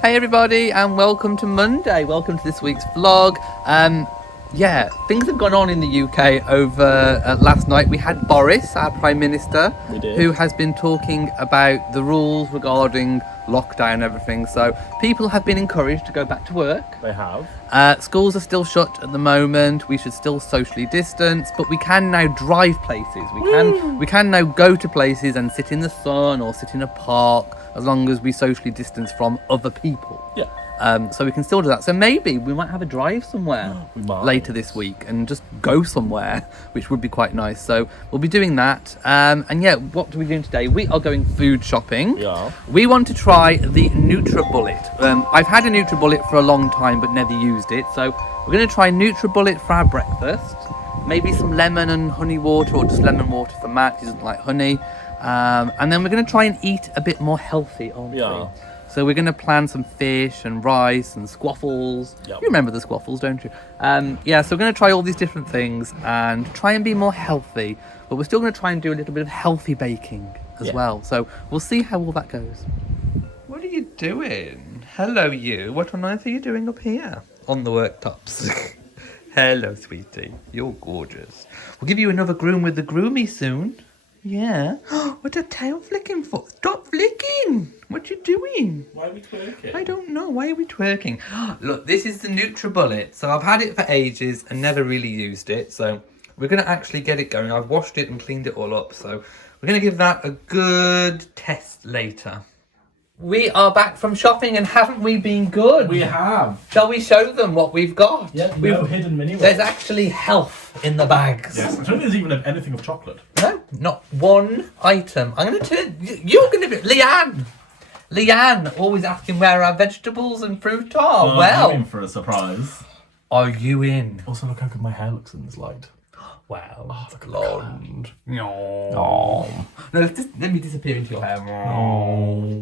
Hey everybody, and welcome to Monday. Welcome to this week's vlog. Things have gone on in the UK over last night. We had Boris, our Prime Minister, who has been talking about the rules regarding lockdown and everything. So people have been encouraged to go back to work. They have. Schools are still shut at the moment. We should still socially distance, but we can now drive places. We can now go to places and sit in the sun or sit in a park, as long as we socially distance from other people. Yeah. So we can still do that. So maybe we might have a drive somewhere later this week and just go somewhere, which would be quite nice. So we'll be doing that. And yeah, what are we doing today? We are going food shopping. Yeah. We want to try the Nutribullet. I've had a Nutribullet for a long time, but never used it. So we're going to try Nutribullet for our breakfast. Maybe some lemon and honey water, or just lemon water for Matt. He doesn't like honey. And then we're going to try and eat a bit more healthy, aren't we? So we're going to plan some fish and rice and squaffles. Yep. You remember the squaffles, don't you? So we're going to try all these different things and try and be more healthy. But we're still going to try and do a little bit of healthy baking as well. So we'll see how all that goes. What are you doing? Hello, you. What on earth are you doing up here on the worktops? Hello, sweetie. You're gorgeous. We'll give you another groom with the groomy soon. Yeah. What's a tail flicking for? Stop flicking! What you doing? Why are we twerking? I don't know. Why are we twerking? Look, this is the Nutribullet. So I've had it for ages and never really used it. So we're going to actually get it going. I've washed it and cleaned it all up. So we're going to give that a good test later. We are back from shopping, and haven't we been good? We have. Shall we show them what we've got? Yeah, no hidden mini ones. There's actually health in the bags. Yes, I don't think there's even anything of chocolate. No, not one item. I'm going to turn... You're going to be... Leanne, always asking where our vegetables and fruit are. I'm in for a surprise. Are you in? Also, look how good my hair looks in this light. Wow. Oh, look at blonde. No. No, let me disappear into your hair. No.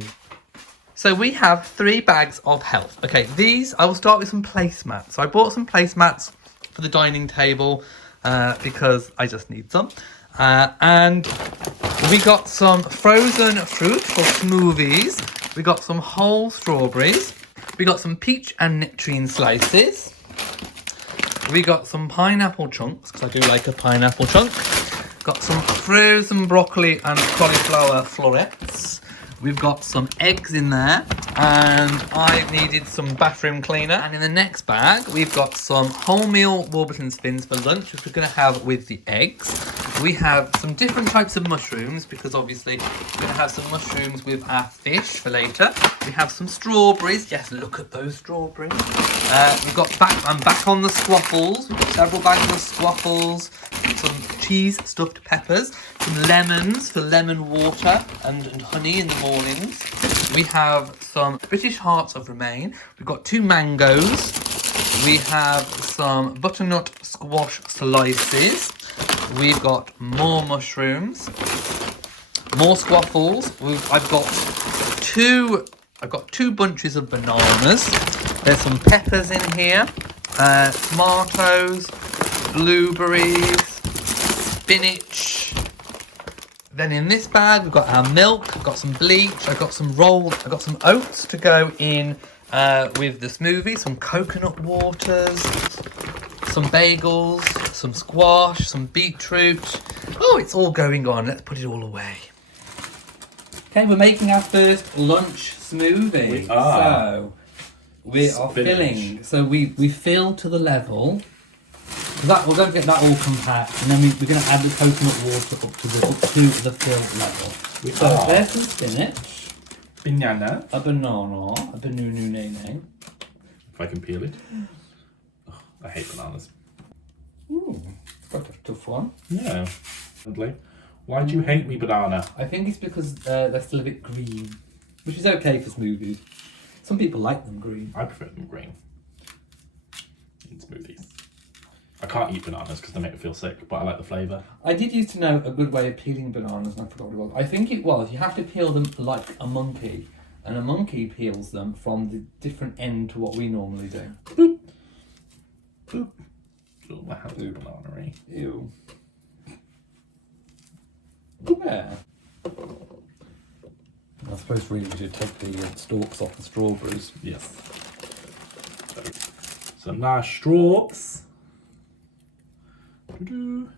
So we have 3 bags of health. Okay, I will start with some placemats. So I bought some placemats for the dining table because I just need some. And we got some frozen fruit for smoothies. We got some whole strawberries. We got some peach and nectarine slices. We got some pineapple chunks, because I do like a pineapple chunk. Got some frozen broccoli and cauliflower florets. We've got some eggs in there, and I needed some bathroom cleaner. And in the next bag, we've got some wholemeal Warburton spins for lunch, which we're going to have with the eggs. We have some different types of mushrooms, because obviously we're going to have some mushrooms with our fish for later. We have some strawberries. Yes, look at those strawberries. I'm back on the squaffles. We've got several bags of squaffles, some cheese stuffed peppers, some lemons for lemon water and honey in the mornings. We have some British hearts of romaine. We've got 2 mangoes. We have some butternut squash slices. We've got more mushrooms, more squaffles. I've got two bunches of bananas. There's some peppers in here, tomatoes, blueberries, spinach. Then in this bag we've got our milk, I've got some bleach, I've got some oats to go in with the smoothie, some coconut waters, some bagels, some squash, some beetroot. Oh, it's all going on. Let's put it all away. Okay, we're making our first lunch smoothie. We are. So we are filling. So we fill to the level. We're going to get that all compact, and then we're going to add the coconut water up to the fill level. There's some spinach. Banana. A banana. A banana. If I can peel it. Oh, I hate bananas. Ooh, quite a tough one. Yeah. Why do you hate me, banana? I think it's because they're still a bit green, which is okay for smoothies. Some people like them green. I prefer them green. In smoothies. I can't eat bananas because they make me feel sick, but I like the flavour. I did used to know a good way of peeling bananas, and I forgot what it was. I think it was, you have to peel them like a monkey, and a monkey peels them from the different end to what we normally do. Boop. Boop. Oh, my hand's banana-y. Ew. Where? I suppose really we should take the stalks off the strawberries. Yes. Some nice straws. Doo-doo.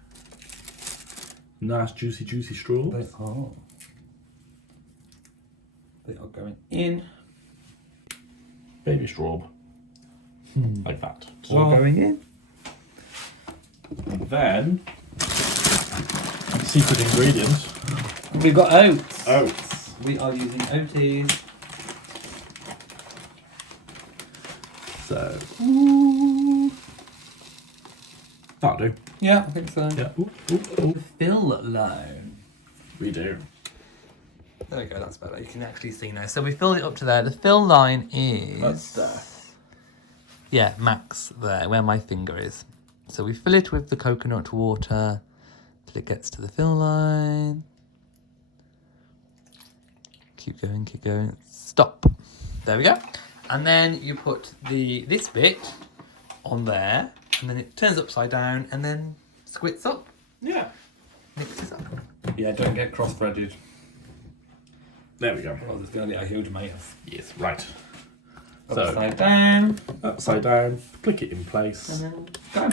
Nice juicy straws. They are going in. Baby straw. Like that. All going in. And then, secret ingredient. We've got oats. Oats. We are using oaties. So, that'll do. Yeah, I think so. Yeah. The fill line. We do. There we go, that's better. You can actually see now. So we filled it up to there. The fill line is... That's there. Yeah, max there, where my finger is. So we fill it with the coconut water till it gets to the fill line. Keep going. Stop. There we go. And then you put this bit on there, and then it turns upside down and then squits up. Yeah. Mixes up. Yeah, don't get cross-threaded. There we go. Oh, there's going to be a huge mess. Yes, right. Upside down. Upside down, click it in place. And then go.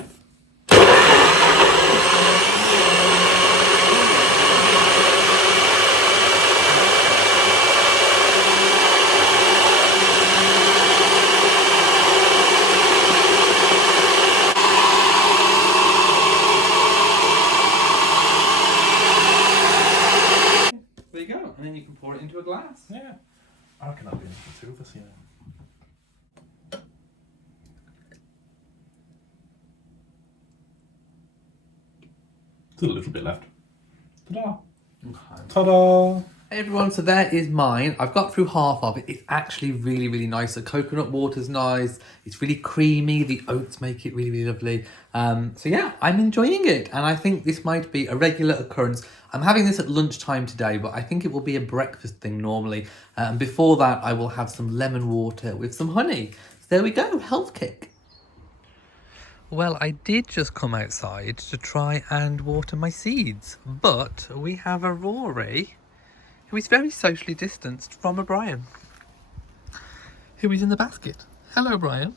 There you go, and then you can pour it into a glass. Yeah. I reckon that'll be enough for two of us, yeah. Still a little bit left. Ta-da! Ta-da! Hey everyone, so there is mine. I've got through half of it. It's actually really, really nice. The coconut water's nice. It's really creamy. The oats make it really, really lovely. So yeah, I'm enjoying it. And I think this might be a regular occurrence. I'm having this at lunchtime today, but I think it will be a breakfast thing normally. And before that, I will have some lemon water with some honey. So there we go, health kick. Well, I did just come outside to try and water my seeds, but we have a Rory who is very socially distanced from a Brian, who is in the basket. Hello, Brian.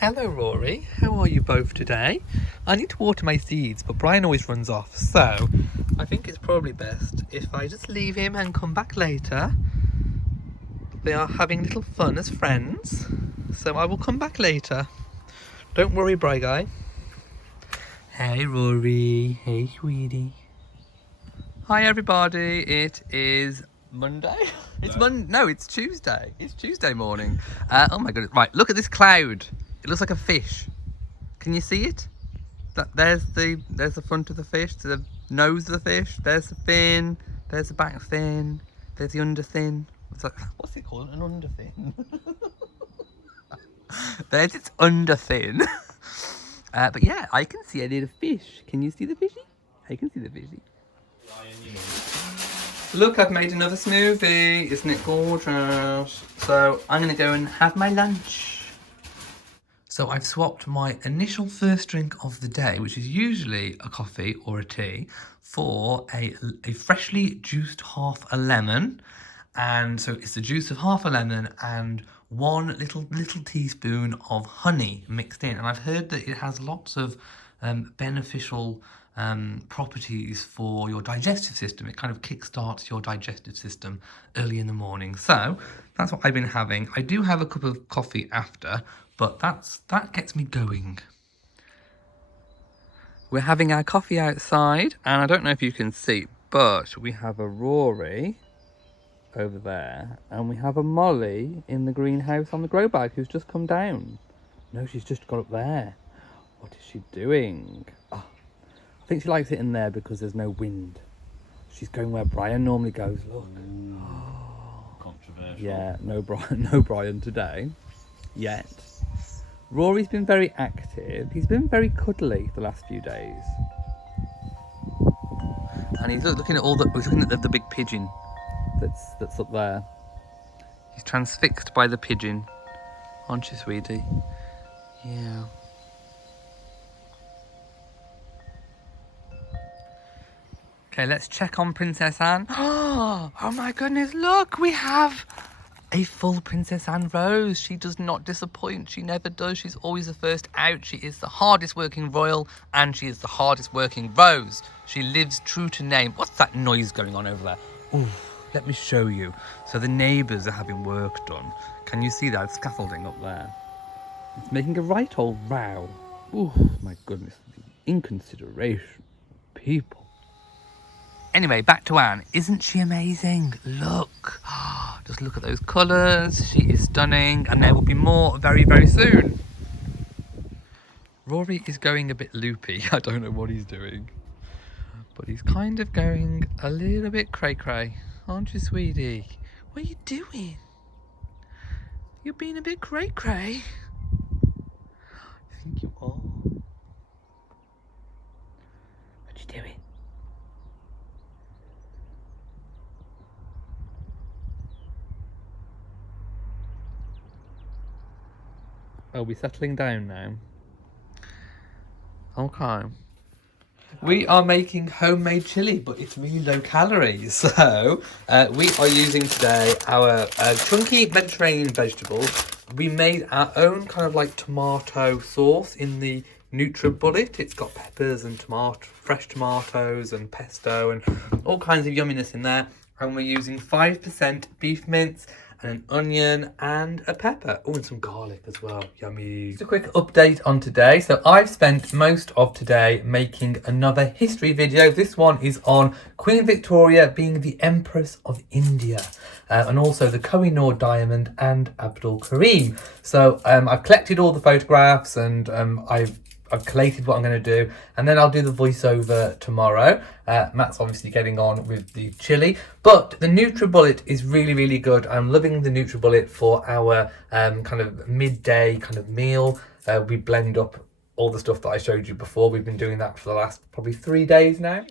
Hello, Rory. How are you both today? I need to water my seeds, but Brian always runs off, so I think it's probably best if I just leave him and come back later. They are having little fun as friends, so I will come back later. Don't worry, Bri Guy. Hey, Rory. Hey, sweetie. Hi, everybody. It is Monday. No, it's Tuesday. It's Tuesday morning. Oh my goodness. Right, look at this cloud. It looks like a fish. Can you see it? There's the front of the fish, the nose of the fish. There's the fin. There's the back fin. There's the under fin. What's it called? An under fin. There's its under fin. But yeah, I can see a little fish. Can you see the fishy? I can see the fishy. Look, I've made another smoothie. Isn't it gorgeous? So I'm going to go and have my lunch. So I've swapped my initial first drink of the day, which is usually a coffee or a tea, for a freshly juiced half a lemon. And so it's the juice of half a lemon and one little teaspoon of honey mixed in. And I've heard that it has lots of beneficial properties for your digestive system. It kind of kickstarts your digestive system early in the morning. So that's what I've been having. I do have a cup of coffee after, but that gets me going. We're having our coffee outside, and I don't know if you can see, but we have a Rory over there, and we have a Molly in the greenhouse on the grow bag who's just come down. No, she's just got up there. What is she doing? Oh, I think she likes it in there because there's no wind. She's going where Brian normally goes. Look. Controversial. Yeah, no Brian today. Yet. Rory's been very active. He's been very cuddly the last few days. And he's looking at the big pigeon that's up there. He's transfixed by the pigeon. Aren't you, sweetie? Yeah. Okay, let's check on Princess Anne. Oh my goodness, look, we have a full Princess Anne rose. She does not disappoint. She never does. She's always the first out. She is the hardest working royal and she is the hardest working rose. She lives true to name. What's that noise going on over there? Ooh, let me show you. So the neighbours are having work done. Can you see that scaffolding up there? It's making a right old row. Ooh, my goodness, the inconsideration of people. Anyway, back to Anne. Isn't she amazing? Look. Just look at those colours. She is stunning. And there will be more very, very soon. Rory is going a bit loopy. I don't know what he's doing. But he's kind of going a little bit cray-cray. Aren't you, sweetie? What are you doing? You're being a bit cray-cray. I think you are. What you doing? Are we settling down now? Okay. We are making homemade chili, but it's really low calories. So we are using today our chunky Mediterranean vegetables. We made our own kind of like tomato sauce in the Nutribullet. It's got peppers and fresh tomatoes and pesto and all kinds of yumminess in there. And we're using 5% beef mince and an onion and a pepper. Oh, and some garlic as well. Yummy. Just a quick update on today. So I've spent most of today making another history video. This one is on Queen Victoria being the Empress of India. And also the Koh-i-Noor diamond and Abdul Karim. So I've collected all the photographs and I've collated what I'm going to do, and then I'll do the voiceover tomorrow. Matt's obviously getting on with the chili, but the Nutribullet is really, really good. I'm loving the Nutribullet for our kind of midday kind of meal. We blend up all the stuff that I showed you before. We've been doing that for the last probably 3 days now.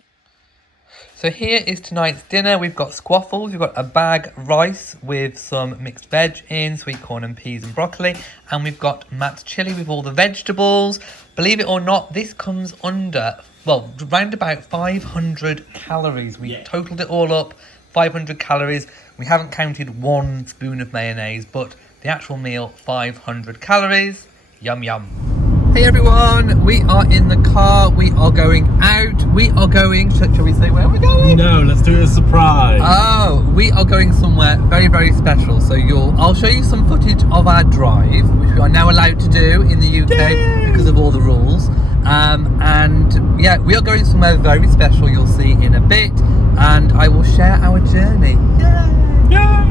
So here is tonight's dinner. We've got squaffles, we've got a bag rice with some mixed veg in, sweet corn and peas and broccoli, and we've got Matt's chili with all the vegetables. Believe it or not, this comes under, well, round about 500 calories. We totaled it all up, 500 calories. We haven't counted 1 spoon of mayonnaise, but the actual meal, 500 calories. Yum, yum. Hey everyone, we are in the car, we are going out, we are going, shall we say where we're going? No, let's do a surprise. Oh, we are going somewhere very, very special. So I'll show you some footage of our drive, which we are now allowed to do in the UK because of all the rules. And yeah, we are going somewhere very special, you'll see in a bit, and I will share our journey. Yay! Yay!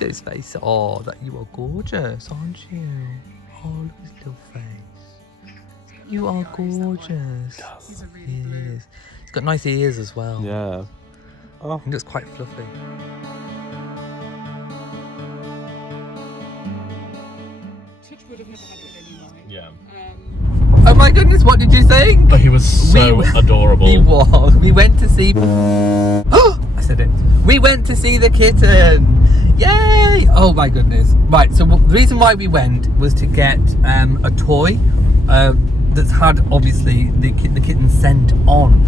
at his face. Oh, that you are gorgeous, aren't you? Oh, look at his little face. You are gorgeous. He is. He's got nice ears as well. Yeah. Oh. He looks quite fluffy. Would have never had it anyway. Yeah. Oh my goodness, what did you think? He was so adorable. He was. We went to see... Oh, I said it. We went to see the kitten. Yay! Oh my goodness. Right, so the reason why we went was to get a toy that's had, obviously, the kitten scent on.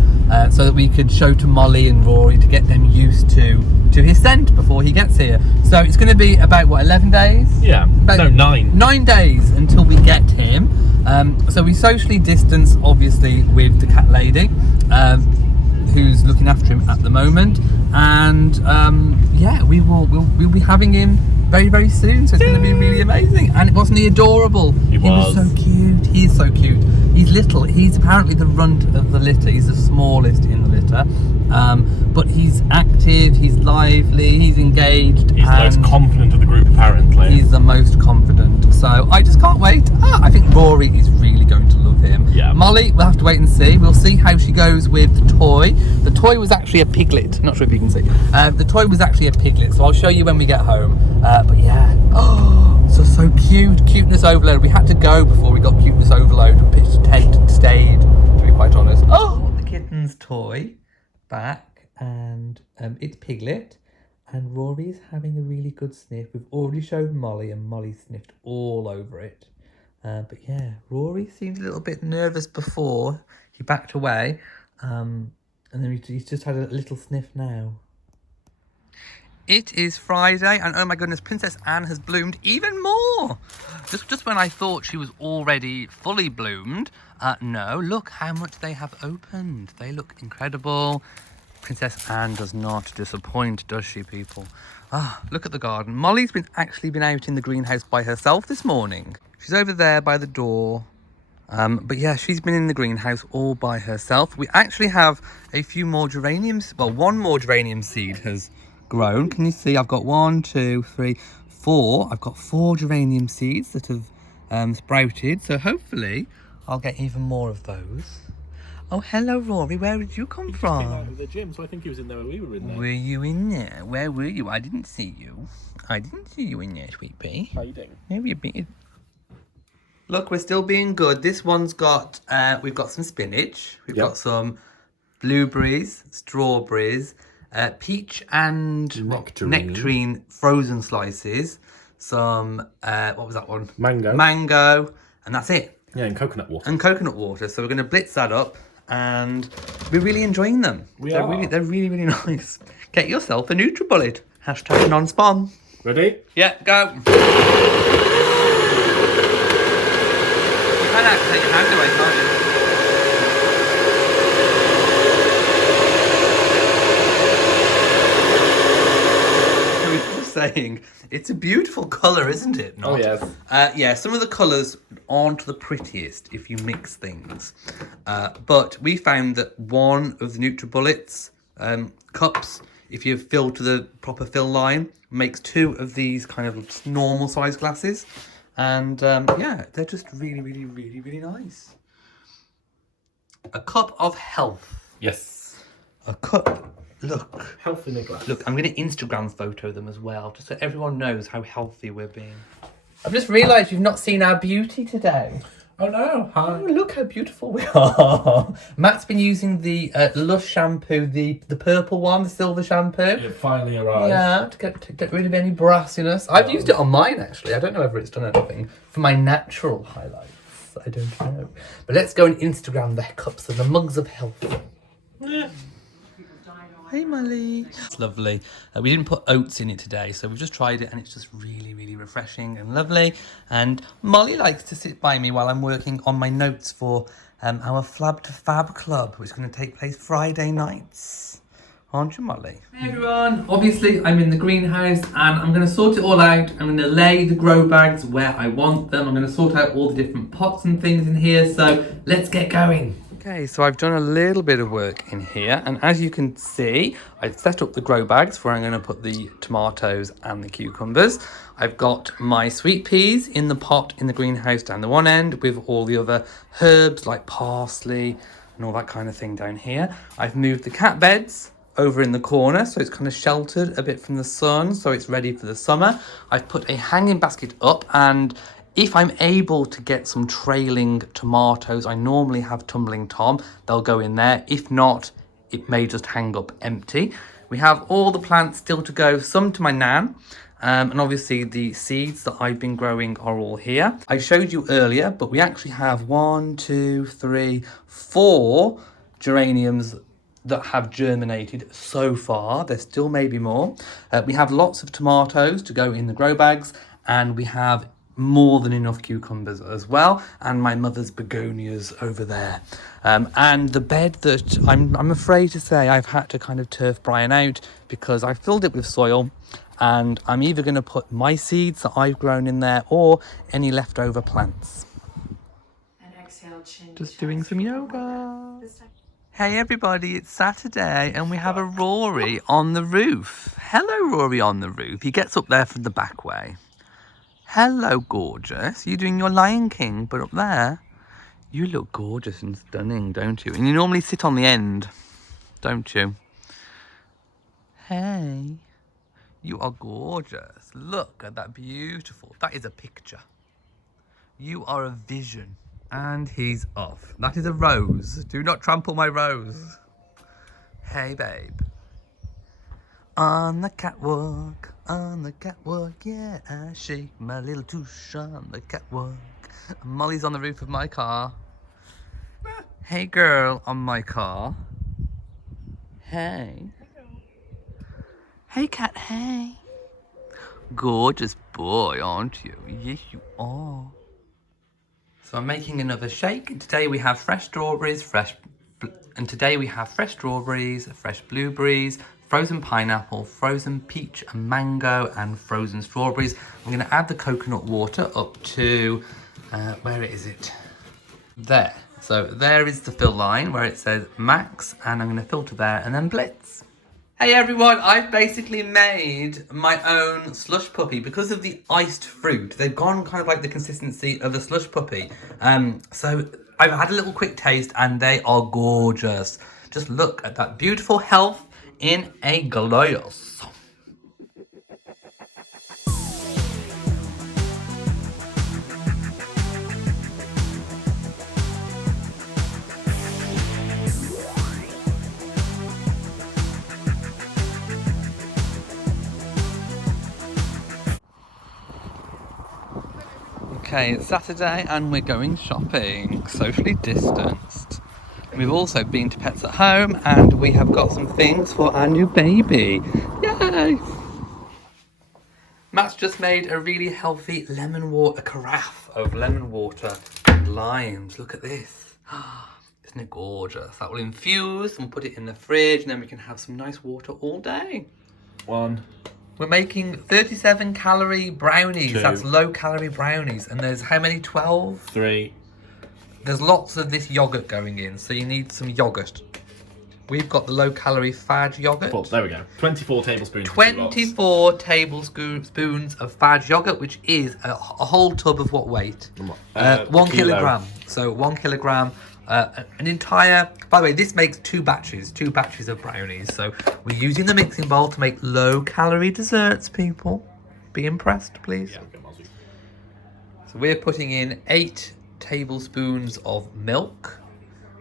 So that we could show to Molly and Rory to get them used to his scent before he gets here. So it's going to be about, what, 11 days? Yeah. No, 9. 9 days until we get him. So we socially distance, obviously, with the cat lady, who's looking after him at the moment. And yeah, we'll be having him very, very soon. So it's going to be really amazing. And wasn't he adorable? He was so cute. He's so cute. He's little. He's apparently the runt of the litter. He's the smallest in the litter. But he's active, he's lively, he's engaged. He's the most confident of the group, apparently. He's the most confident. So I just can't wait. I think Rory is really going to love him. Yeah. Molly, we'll have to wait and see. We'll see how she goes with the toy. The toy was actually a piglet. Not sure if you can see. The toy was actually a piglet, so I'll show you when we get home. But yeah. Oh, so cute. Cuteness overload. We had to go before we got cuteness overload. We pitched a tent and stayed, to be quite honest. Oh, the kitten's toy back. And it's Piglet, and Rory's having a really good sniff. We've already showed Molly, and Molly sniffed all over it. But yeah, Rory seemed a little bit nervous before he backed away, and then he's just had a little sniff now. It is Friday, and oh my goodness, Princess Anne has bloomed even more. Just when I thought she was already fully bloomed, no, look how much they have opened. They look incredible. Princess Anne does not disappoint, does she, people? Ah, look at the garden. Molly's actually been out in the greenhouse by herself this morning. She's over there by the door. But yeah, she's been in the greenhouse all by herself. We actually have a few more geraniums. Well, one more geranium seed has grown. Can you see? I've got 1, 2, 3, 4. I've got 4 geranium seeds that have sprouted. So hopefully I'll get even more of those. Oh, hello, Rory. Where did you come from? He came out of the gym, so I think he was in there when we were in there. Were you in there? Where were you? I didn't see you. I didn't see you in there, sweet pea. Hiding. Where you been? Look, we're still being good. This one's got, we've got some spinach. We've got some blueberries, strawberries, peach and nectarine frozen slices. Some, what was that one? Mango. And that's it. Yeah, and coconut water. And coconut water. So we're going to blitz that up. And we're really enjoying them. They're really, really nice. Get yourself a Nutribullet. Hashtag non-spawn. Ready? Yeah, go. You can actually take your hand away, can't you? I was just saying, it's a beautiful colour, isn't it? Oh, yes. Yeah, some of the colours aren't the prettiest if you mix things. But we found that one of the Nutribullet's cups, if you fill to the proper fill line, makes 2 of these kind of normal size glasses. And yeah, they're just really, really, really, really nice. A cup of health. Yes. A cup. Look. Health in a glass. Look, I'm going to Instagram photo them as well, just so everyone knows how healthy we're being. I've just realised you've not seen our beauty today. Oh no, hi. Oh, look how beautiful we are. Matt's been using the Lush shampoo, the purple one, the silver shampoo. It finally arrived. Yeah, to get rid of any brassiness. I've used it on mine, actually. I don't know whether it's done anything for my natural highlights. I don't know. But let's go and Instagram the cups and the mugs of health. Yeah. Hey, Molly. It's lovely. We didn't put oats in it today, so we've just tried it, and it's just really, really refreshing and lovely. And Molly likes to sit by me while I'm working on my notes for our Flab to Fab Club, which is going to take place Friday nights. Aren't you, Molly? Hey, everyone. Obviously, I'm in the greenhouse, and I'm going to sort it all out. I'm going to lay the grow bags where I want them. I'm going to sort out all the different pots and things in here, so let's get going. Okay, so I've done a little bit of work in here, and as you can see, I've set up the grow bags where I'm going to put the tomatoes and the cucumbers. I've got my sweet peas in the pot in the greenhouse down the one end with all the other herbs like parsley and all that kind of thing down here. I've moved the cat beds over in the corner so it's kind of sheltered a bit from the sun, so it's ready for the summer. I've put a hanging basket up, and if I'm able to get some trailing tomatoes, I normally have Tumbling Tom. They'll go in there. If not, it may just hang up empty. We have all the plants still to go, some to my nan. And obviously the seeds that I've been growing are all here. I showed you earlier, but we actually have 1, 2, 3, 4 geraniums that have germinated so far. There still may be more. We have lots of tomatoes to go in the grow bags, and we have more than enough cucumbers as well, and my mother's begonias over there. And the bed that I'm afraid to say I've had to kind of turf Brian out because I filled it with soil, and I'm either going to put my seeds that I've grown in there or any leftover plants. And exhale, chin. Just doing some yoga. Hey everybody, it's Saturday and we have a Rory on the roof. Hello Rory on the roof. He gets up there from the back way. Hello, gorgeous. You're doing your Lion King, but up there, you look gorgeous and stunning, don't you? And you normally sit on the end, don't you? Hey, you are gorgeous. Look at that beautiful. That is a picture. You are a vision. And he's off. That is a rose. Do not trample my rose. Hey, babe. On the catwalk, yeah, I shake my little tush on the catwalk. Molly's on the roof of my car. Hey girl, on my car. Hey. Hey cat, hey. Gorgeous boy, aren't you? Yes, you are. So I'm making another shake. Today we have fresh strawberries, fresh blueberries, frozen pineapple, frozen peach and mango, and frozen strawberries. I'm going to add the coconut water up to, where is it? There. So there is the fill line where it says max, and I'm going to filter there and then blitz. Hey everyone, I've basically made my own slush puppy because of the iced fruit. They've gone kind of like the consistency of a slush puppy. So I've had a little quick taste and they are gorgeous. Just look at that beautiful health in a glass. Okay, it's Saturday and we're going shopping, socially distanced. We've also been to Pets at Home and we have got some things for our new baby. Yay! Matt's just made a really healthy lemon water, a carafe of lemon water and limes. Look at this. Isn't it gorgeous? That will infuse and put it in the fridge, and then we can have some nice water all day. One. We're making 37 calorie brownies. 2. That's low calorie brownies. And there's how many? 12? 3. There's lots of this yogurt going in, so you need some yogurt. We've got the low calorie fudge yogurt. Well, there we go. 24 tablespoons. 24 tablespoons of fudge yogurt, which is a whole tub of what weight? 1 kilogram. So 1 kilogram. An entire, by the way, this makes two batches of brownies. So we're using the mixing bowl to make low calorie desserts, people. Be impressed, please. Yeah, okay, Mozzie. So we're putting in 8 tablespoons of milk.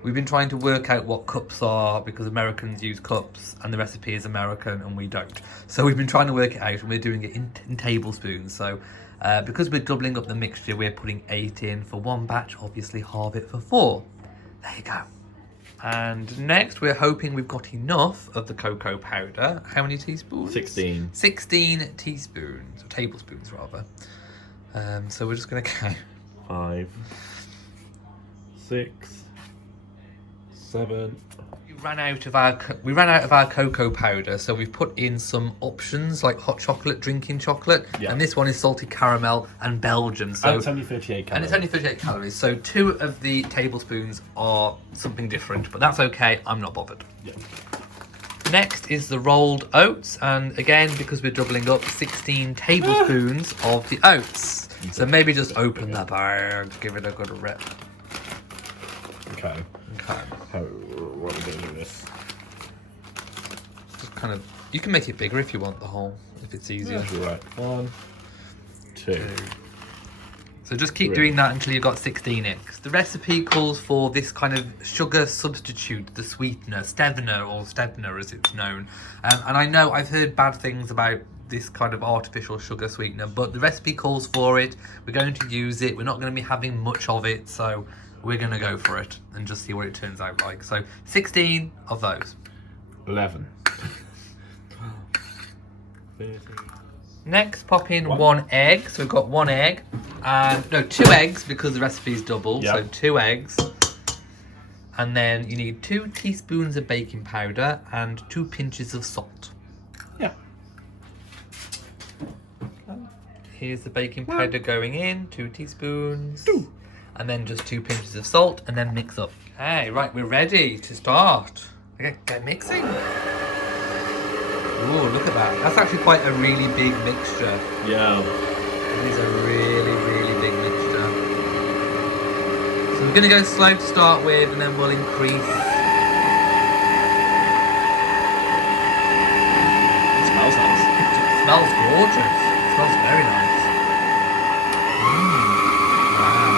We've been trying to work out what cups are because Americans use cups and the recipe is American and we don't. So we've been trying to work it out and we're doing it in tablespoons. So because we're doubling up the mixture, we're putting 8 in for one batch, obviously halve it for 4. There you go. And next we're hoping we've got enough of the cocoa powder. How many teaspoons? 16. 16 teaspoons, or tablespoons rather. So we're just going to go 5, 6, 7. ran out of our cocoa powder, so we've put in some options like hot chocolate, drinking chocolate, Yeah. and this one is salted caramel and Belgian. So And it's only 38 calories. and it's only 38 calories. So 2 of the tablespoons are something different, but that's okay. I'm not bothered. Yeah. Next is the rolled oats, and again, because we're doubling up, 16 tablespoons of the oats. So maybe just open the bag, give it a good rip. Okay. Okay. How, what are we going to do this? Just kind of, you can make it bigger if you want the whole, if it's easier. Yeah, right. 1, 2. So just keep 3. doing that until you've got 16 eggs. The recipe calls for this kind of sugar substitute, the sweetener, stevner as it's known. And I know I've heard bad things about this kind of artificial sugar sweetener, but the recipe calls for it. We're going to use it. We're not going to be having much of it, so we're going to go for it and just see what it turns out like. So 16 of those. 11. Next, pop in 1 egg. So we've got 1 egg. No, 2 eggs because the recipe is double. Yep. So 2 eggs. And then you need 2 teaspoons of baking powder and 2 pinches of salt. Yeah. Here's the baking powder going in, 2 teaspoons. And then just 2 pinches of salt and then mix up. Okay, right, we're ready to start. Okay, get mixing. Ooh, look at that. That's actually quite a really big mixture. Yeah. It is a really, really big mixture. So we're going to go slow to start with and then we'll increase. It smells nice. It smells gorgeous. It smells very nice. Wow.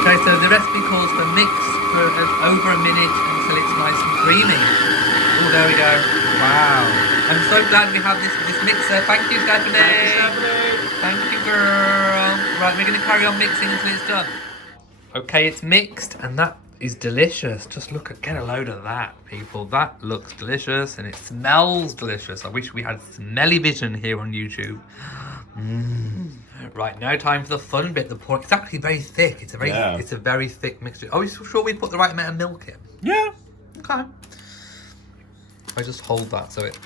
Okay, so the recipe calls for mix for over a minute until it's nice and creamy. Oh, there we go. Wow. I'm so glad we have this mixer. Thank you, Stephanie. Thank you, girl. Right, we're going to carry on mixing until it's done. Okay, it's mixed and that is delicious. Just get a load of that, people. That looks delicious and it smells delicious. I wish we had smelly vision here on YouTube. Right, now time for the fun bit. The pork. It's actually very thick. It's a very thick mixture. Are we sure we put the right amount of milk in? Yeah. Okay. I just hold that so it.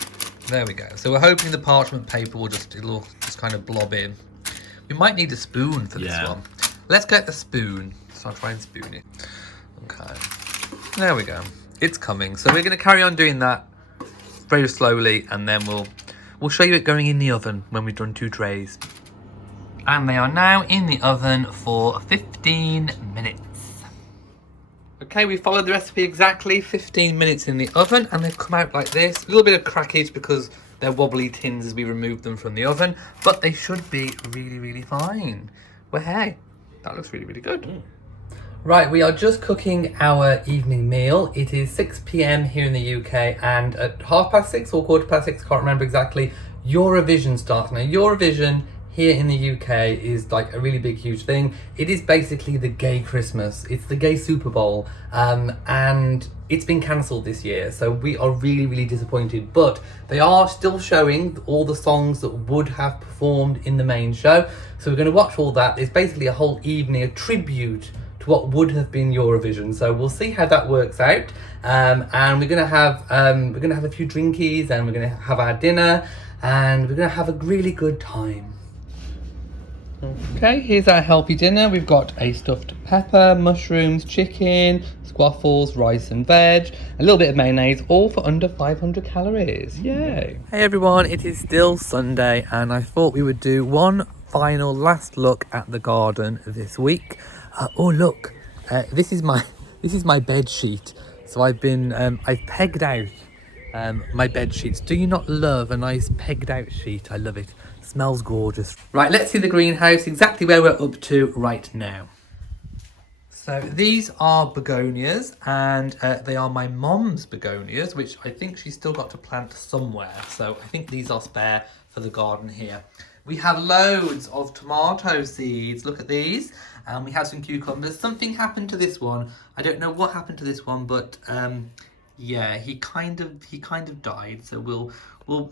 There we go. So we're hoping the parchment paper will it'll just kind of blob in. We might need a spoon for this one. Let's get the spoon. So I'll try and spoon it. Okay. There we go. It's coming. So we're going to carry on doing that very slowly, and then we'll show you it going in the oven when we've done 2 trays. And they are now in the oven for 15 minutes. Okay, we followed the recipe exactly, 15 minutes in the oven, and they've come out like this. A little bit of crackage because they're wobbly tins as we remove them from the oven, but they should be really, really fine. Well, hey, that looks really, really good. Right, we are just cooking our evening meal. It is 6 p.m. here in the UK, and at 6:30 or 6:15, can't remember exactly, Eurovision starts. Now, Eurovision here in the UK is like a really big, huge thing. It is basically the gay Christmas. It's the gay Super Bowl, and it's been cancelled this year. So we are really, really disappointed, but they are still showing all the songs that would have performed in the main show. So we're going to watch all that. It's basically a whole evening, a tribute to what would have been Eurovision. So we'll see how that works out. And we're going to have a few drinkies, and we're going to have our dinner, and we're going to have a really good time. Okay, here's our healthy dinner. We've got a stuffed pepper, mushrooms, chicken, squaffles, rice and veg, a little bit of mayonnaise, all for under 500 calories. Yay! Hey everyone, it is still Sunday, and I thought we would do one final last look at the garden this week. Oh look, this is my bed sheet. So I've pegged out my bed sheets. Do you not love a nice pegged out sheet? I love it. Smells gorgeous. Right, let's see the greenhouse, exactly where we're up to right now. So these are begonias, and they are my mom's begonias, which I think she's still got to plant somewhere. So I think these are spare for the garden here. We have loads of tomato seeds. Look at these. And we have some cucumbers. Something happened to this one. I don't know what happened to this one, but yeah, he kind of died. So we'll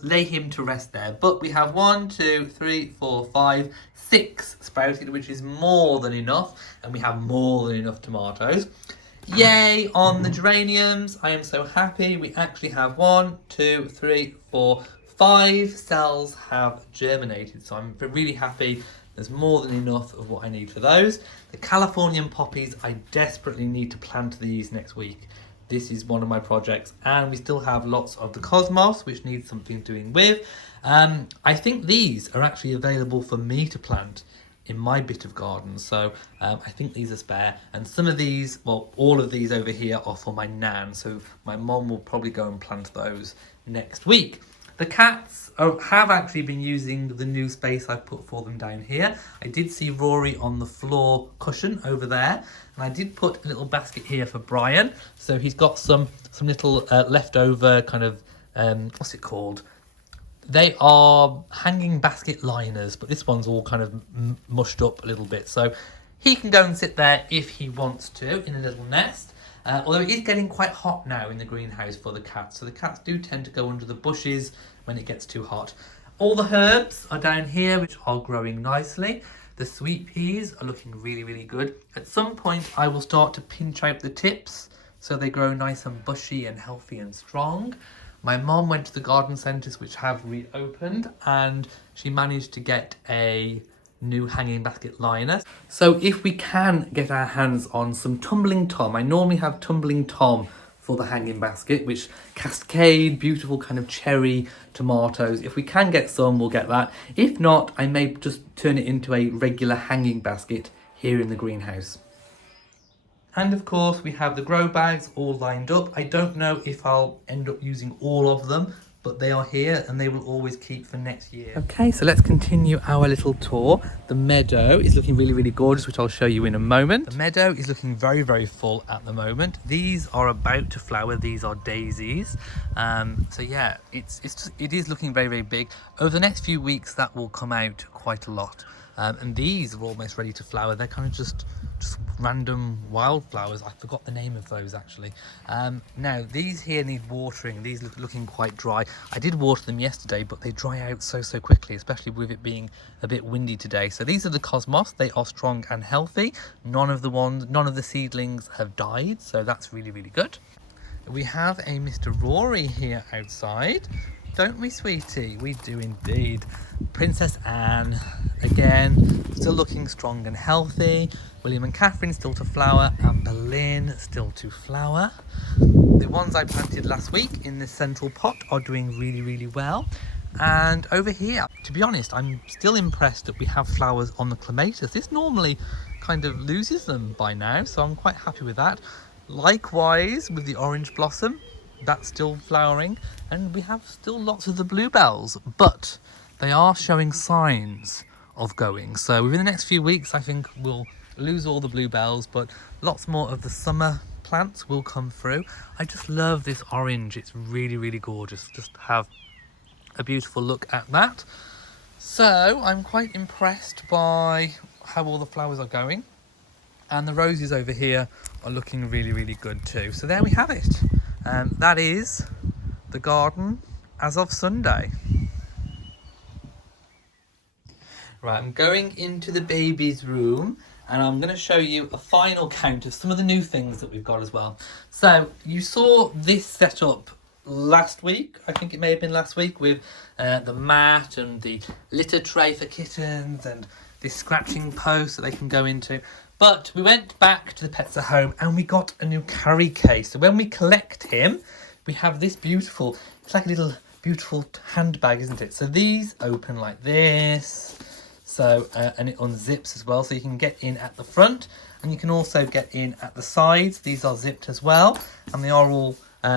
lay him to rest there. But we have 1, 2, 3, 4, 5, 6 sprouted, which is more than enough. And we have more than enough tomatoes. Yay on the geraniums. I am so happy. We actually have 1, 2, 3, 4, 5 cells have germinated. So I'm really happy. There's more than enough of what I need for those. The Californian poppies, I desperately need to plant these next week. This is one of my projects, and we still have lots of the cosmos, which needs something doing with. I think these are actually available for me to plant in my bit of garden, so I think these are spare. And some of these, well, all of these over here are for my nan, so my mom will probably go and plant those next week. The cats have actually been using the new space I've put for them down here. I did see Rory on the floor cushion over there, and I did put a little basket here for Brian. So he's got some little leftover kind of, what's it called? They are hanging basket liners, but this one's all kind of mushed up a little bit. So he can go and sit there if he wants to in a little nest. Although it is getting quite hot now in the greenhouse for the cats. So the cats do tend to go under the bushes when it gets too hot. All the herbs are down here, which are growing nicely. The sweet peas are looking really, really good. At some point, I will start to pinch out the tips so they grow nice and bushy and healthy and strong. My mom went to the garden centres, which have reopened, and she managed to get a new hanging basket liner. So if we can get our hands on some Tumbling Tom, I normally have Tumbling Tom for the hanging basket, which cascade beautiful kind of cherry tomatoes. If we can get some, we'll get that. If not, I may just turn it into a regular hanging basket here in the greenhouse. And of course we have the grow bags all lined up. I don't know if I'll end up using all of them, but they are here and they will always keep for next year. Okay, so let's continue our little tour. The meadow is looking really, really gorgeous, which I'll show you in a moment. The meadow is looking very, very full at the moment. These are about to flower. These are daisies. So yeah, it is looking very, very big. Over the next few weeks, that will come out quite a lot. And these are almost ready to flower. They're kind of just random wildflowers. I forgot the name of those actually. Now these here need watering. These look looking quite dry. I did water them yesterday, but they dry out so quickly, especially with it being a bit windy today. So these are the cosmos. They are strong and healthy. None of the seedlings have died, so that's really, really good. We have a Mr. Rory here outside. Don't we, sweetie? We do indeed. Princess Anne, again, still looking strong and healthy. William and Catherine still to flower, and Boleyn still to flower. The ones I planted last week in this central pot are doing really, really well. And over here, to be honest, I'm still impressed that we have flowers on the clematis. This normally kind of loses them by now, so I'm quite happy with that. Likewise with the orange blossom, that's still flowering, and we have still lots of the bluebells, but they are showing signs of going. So within the next few weeks, I think we'll lose all the bluebells, but lots more of the summer plants will come through. I just love this orange. It's really, really gorgeous. Just have a beautiful look at that. So I'm quite impressed by how all the flowers are going, and the roses over here are looking really, really good too. So there we have it. That is the garden as of Sunday. Right, I'm going into the baby's room and I'm going to show you a final count of some of the new things that we've got as well. So you saw this setup last week, I think it may have been last week, with the mat and the litter tray for kittens and this scratching post that they can go into. But we went back to the Pets at Home and we got a new carry case. So when we collect him, we have this beautiful, it's like a little beautiful handbag, isn't it? So these open like this. So, and it unzips as well, so you can get in at the front and you can also get in at the sides. These are zipped as well, and they are all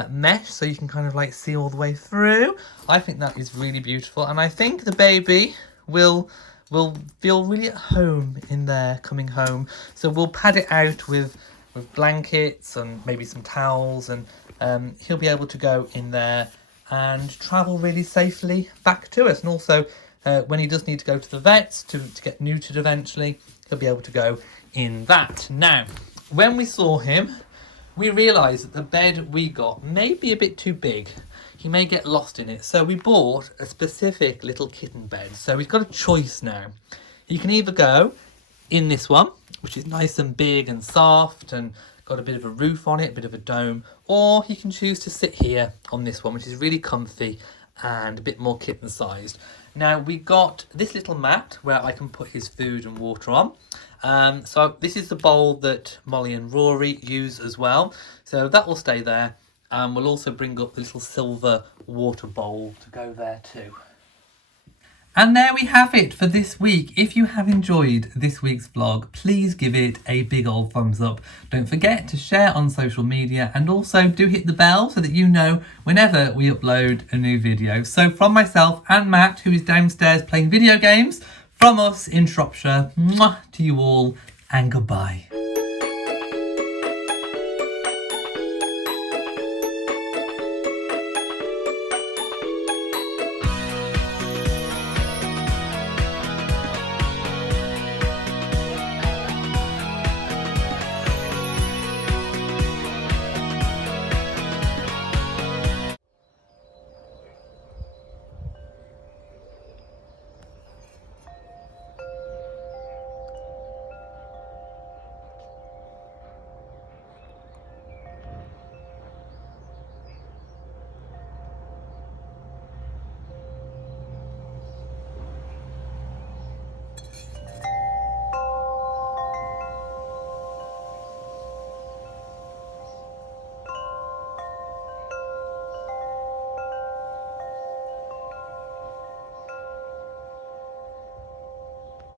mesh, so you can kind of like see all the way through. I think that is really beautiful, and I think the baby will feel really at home in there coming home. So we'll pad it out with blankets and maybe some towels, and he'll be able to go in there and travel really safely back to us. And also when he does need to go to the vets to get neutered eventually, he'll be able to go in that. Now, when we saw him, we realised that the bed we got may be a bit too big. He may get lost in it. So we bought a specific little kitten bed. So he's got a choice now. He can either go in this one, which is nice and big and soft and got a bit of a roof on it, a bit of a dome, or he can choose to sit here on this one, which is really comfy and a bit more kitten sized. Now we got this little mat where I can put his food and water on. So this is the bowl that Molly and Rory use as well. So that will stay there. And we'll also bring up the little silver water bowl to go there too. And there we have it for this week. If you have enjoyed this week's vlog, please give it a big old thumbs up. Don't forget to share on social media, and also do hit the bell so that you know whenever we upload a new video. So from myself and Matt, who is downstairs playing video games, from us in Shropshire, mwah, to you all, and goodbye.